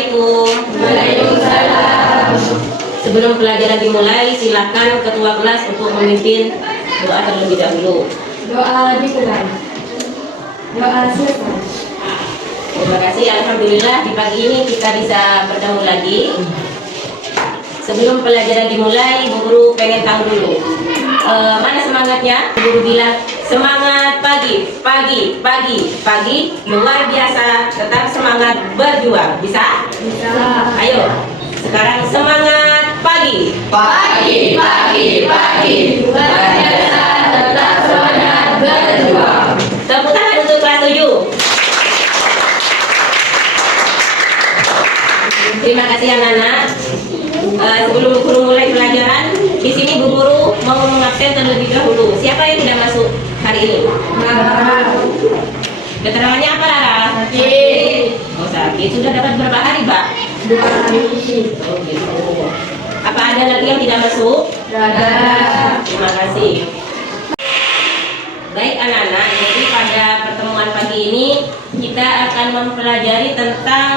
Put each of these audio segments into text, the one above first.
Assalamualaikum. Waalaikumsalam. Sebelum pelajaran dimulai, silakan ketua kelas untuk memimpin doa terlebih dahulu. Doa dimulai. Doa selesai. Terima kasih. Alhamdulillah di pagi ini kita bisa bertemu lagi. Sebelum pelajaran dimulai, Bu Guru pengen tahu dulu. Mana semangatnya? Bu Guru bilang semangat pagi, pagi, pagi, pagi, luar biasa, tetap semangat berjuang. Bisa? Bisa. Ayo, sekarang semangat pagi. Pagi, pagi, pagi. Luar biasa, tetap semangat berjuang. Tepuk tangan untuk kelas 7. Terima kasih anak-anak. Sebelum Bu Guru mulai pelajaran, di sini Bu Guru mau mengabsen terlebih dahulu. Siapa yang tidak masuk hari ini? Keterangannya apa, Lara? Sakit. Oh, sakit. Sudah dapat berapa hari, Pak? 2 hari. Oh, gitu. Apa ada lagi yang tidak masuk? Ada. Terima kasih. Baik anak-anak, jadi pada pertemuan pagi ini kita akan mempelajari tentang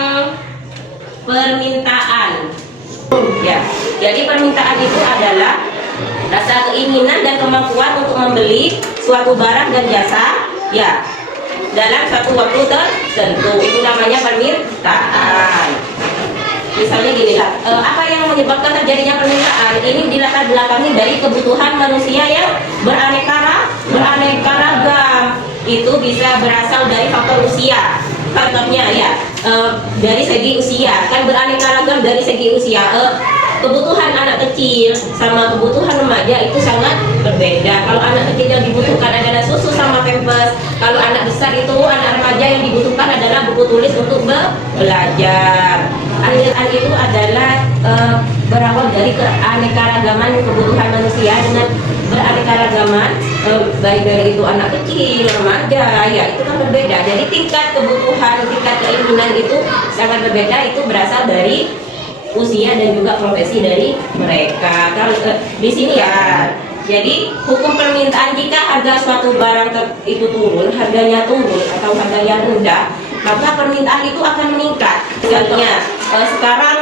permintaan. Ya, jadi permintaan itu adalah rasa keinginan dan kemampuan untuk membeli suatu barang dan jasa, ya, dalam suatu waktu tertentu. Itu namanya permintaan. Misalnya gini lah, apa yang menyebabkan terjadinya permintaan? Ini dilatar belakangi dari kebutuhan manusia yang beraneka ragam. Itu bisa berasal dari faktor usia. Contohnya ya, dari segi usia kan beraneka ragam dari segi usia. Kebutuhan anak kecil sama kebutuhan remaja itu sangat berbeda. Kalau anak kecil yang dibutuhkan adalah susu sama pampers. Kalau anak besar itu, anak remaja yang dibutuhkan adalah buku tulis untuk belajar. Aliran itu adalah berawal dari keanekaragaman kebutuhan manusia dengan beraneka-ragaman, baik dari itu anak kecil, remaja, ya itu kan berbeda. Jadi tingkat kebutuhan, tingkat keinginan itu sangat berbeda. Itu berasal dari usia dan juga profesi dari mereka. Kalau di sini ya, jadi hukum permintaan, jika harga suatu barang itu turun, harganya turun atau harganya rendah, maka permintaan itu akan meningkat. Misalnya sekarang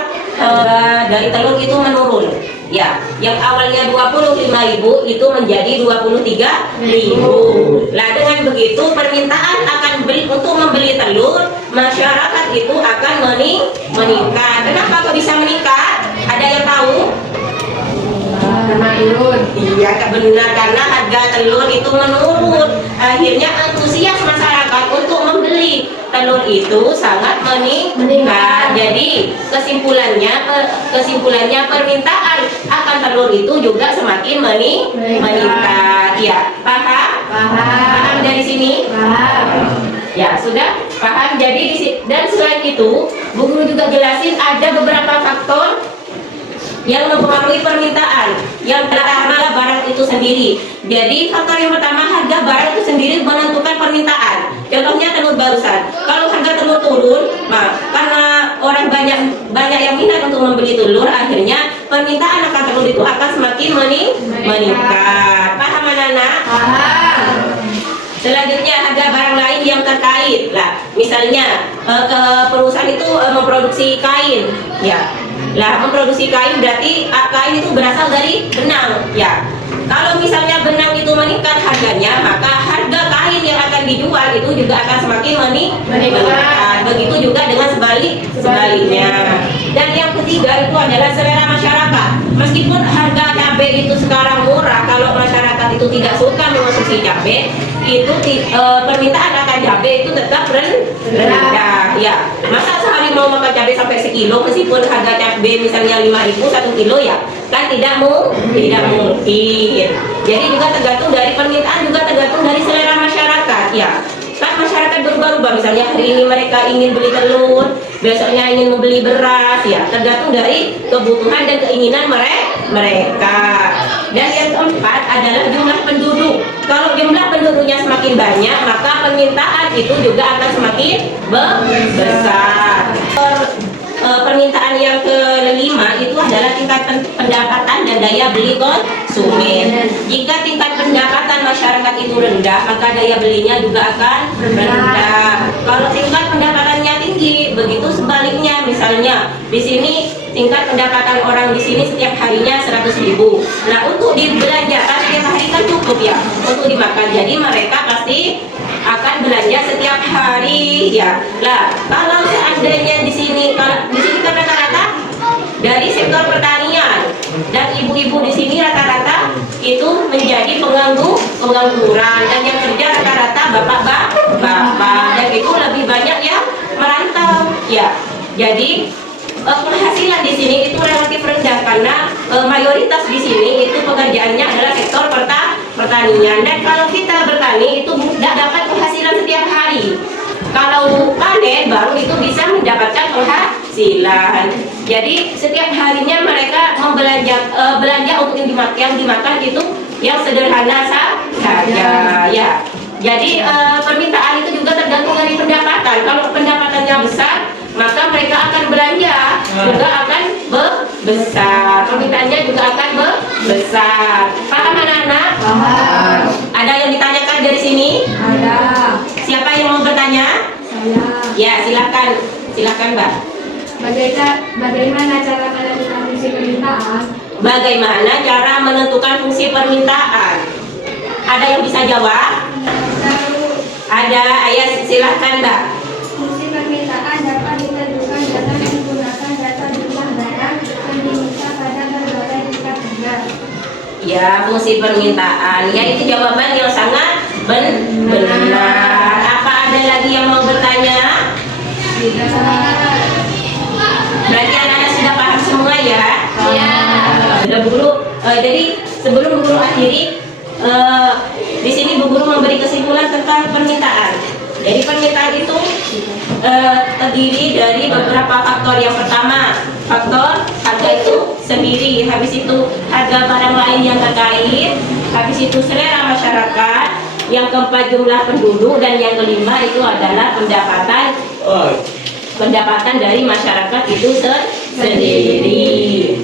dari telur itu menurun, ya, yang awalnya 25.000 itu menjadi 23.000. Nah, dengan begitu permintaan akan untuk membeli telur masyarakat itu akan meningkat. Kenapa kok bisa meningkat? Ada yang tahu? Karena turun. Iya, benar, karena harga telur itu menurun. Akhirnya antusias masyarakat untuk membeli telur itu sangat meningkat. Jadi kesimpulannya permintaan akan telur itu juga semakin meningkat. Ya, paham dari sini? Paham. Ya, sudah paham. Jadi dan selain itu, Bu Guru juga jelasin ada beberapa faktor yang mempengaruhi permintaan. Yang pertama barang itu sendiri. Jadi faktor yang pertama, harga barang itu sendiri menentukan permintaan. Contohnya telur barusan. Kalau harga telur turun, karena orang banyak yang minat untuk membeli telur, akhirnya permintaan akan telur itu akan semakin meningkat. Paham anak-anak? Paham. Selanjutnya harga barang lain yang terkait. Lah, misalnya perusahaan itu memproduksi kain, ya. Lah, memproduksi kain berarti kain itu berasal dari benang, ya. Kalau misalnya benang itu meningkat harganya, maka harga kain yang akan dijual itu juga akan semakin meningkat. Begitu juga dengan sebaliknya. Dan yang ketiga itu adalah selera masyarakat. Meskipun harga cabai itu sekarang murah, kalau masyarakat itu tidak suka mengonsumsi cabai, itu permintaan akan cabai itu tetap rendah. Ya, masa sehari mau makan cabai sampai sekilo meskipun harga cabai misalnya 5.000 1 kilo, ya kan tidak mungkin. Jadi juga tergantung dari permintaan, juga tergantung dari selera masyarakat, ya. Kan masyarakat berubah-ubah, misalnya hari ini mereka ingin beli telur, besoknya ingin membeli beras, ya tergantung dari kebutuhan dan keinginan mereka. Dan yang keempat adalah jumlah penduduk. Kalau jumlah penduduknya semakin banyak, maka permintaan itu juga akan semakin besar. Permintaan yang kelima itu adalah tingkat pendapatan dan daya beli konsumen. Jika tingkat pendapatan masyarakat itu rendah, maka daya belinya juga akan rendah. Kalau tingkat pendapatannya tinggi, begitu sebaliknya. Misalnya misalnya di sini tingkat pendapatan orang di sini setiap harinya 100.000. Nah, untuk dibelanjakan setiap hari kan cukup ya untuk dimakan. Jadi mereka pasti akan belanja setiap hari ya. Lah, kalau seandainya di sini kan rata-rata dari sektor pertanian dan ibu-ibu di sini rata-rata itu menjadi pengangguran dan yang kerja rata-rata bapak-bapak dan itu lebih banyak yang merantau ya. Jadi penghasilan di sini itu relatif rendah karena mayoritas di sini itu pekerjaannya adalah sektor pertanian dan kalau kita bertani itu tidak dapat penghasilan setiap hari. Kalau panen baru itu bisa mendapatkan penghasilan. Jadi setiap harinya mereka belanja untuk yang dimakan itu yang sederhana saja ya. Jadi permintaan itu juga tergantung dari pendapatan. Kalau pendapatannya besar, maka mereka akan belanja juga akan besar. Permintaannya juga akan besar. Paham anak-anak? Paham. Ada yang ditanyakan dari sini? Ada. Siapa yang mau bertanya? Saya. Ya, silakan. Silakan, Mbak. Bagaimana cara menentukan fungsi permintaan? Bagaimana cara menentukan fungsi permintaan? Ada yang bisa jawab? Ada, ayah silakan, Mbak. Fungsi permintaan dapat ditentukan dengan menggunakan data jumlah barang yang diminta pada berbagai tingkat harga. Ya, fungsi permintaan. Ya, itu jawaban yang sangat benar. Apa ada lagi yang mau bertanya? Berarti anak-anak sudah paham semua ya? Iya. Sudah Bu Guru. Jadi sebelum Bu Guru akhiri, di sini Bu Guru memberi kesimpulan tentang permintaan. Jadi permintaan itu terdiri dari beberapa faktor. Yang pertama, faktor harga itu sendiri. Habis itu harga barang lain yang terkait. Habis itu selera masyarakat. Yang keempat jumlah penduduk dan yang kelima itu adalah pendapatan dari masyarakat itu sendiri.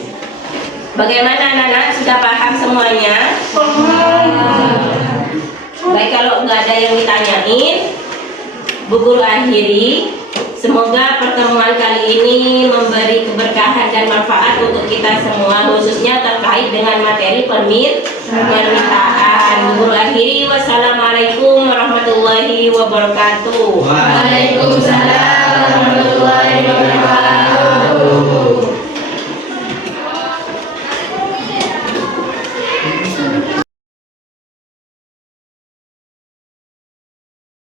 Bagaimana anak-anak, sudah paham semuanya? Baik, kalau nggak ada yang ditanyain, Bu Guru akhiri. Semoga pertemuan kali ini memberi keberkahan dan manfaat untuk kita semua, khususnya terkait dengan materi permintaan. Bu Guru akhiri. Wassalamualaikum warahmatullahi wabarakatuh. Waalaikumsalam warahmatullahi wabarakatuh.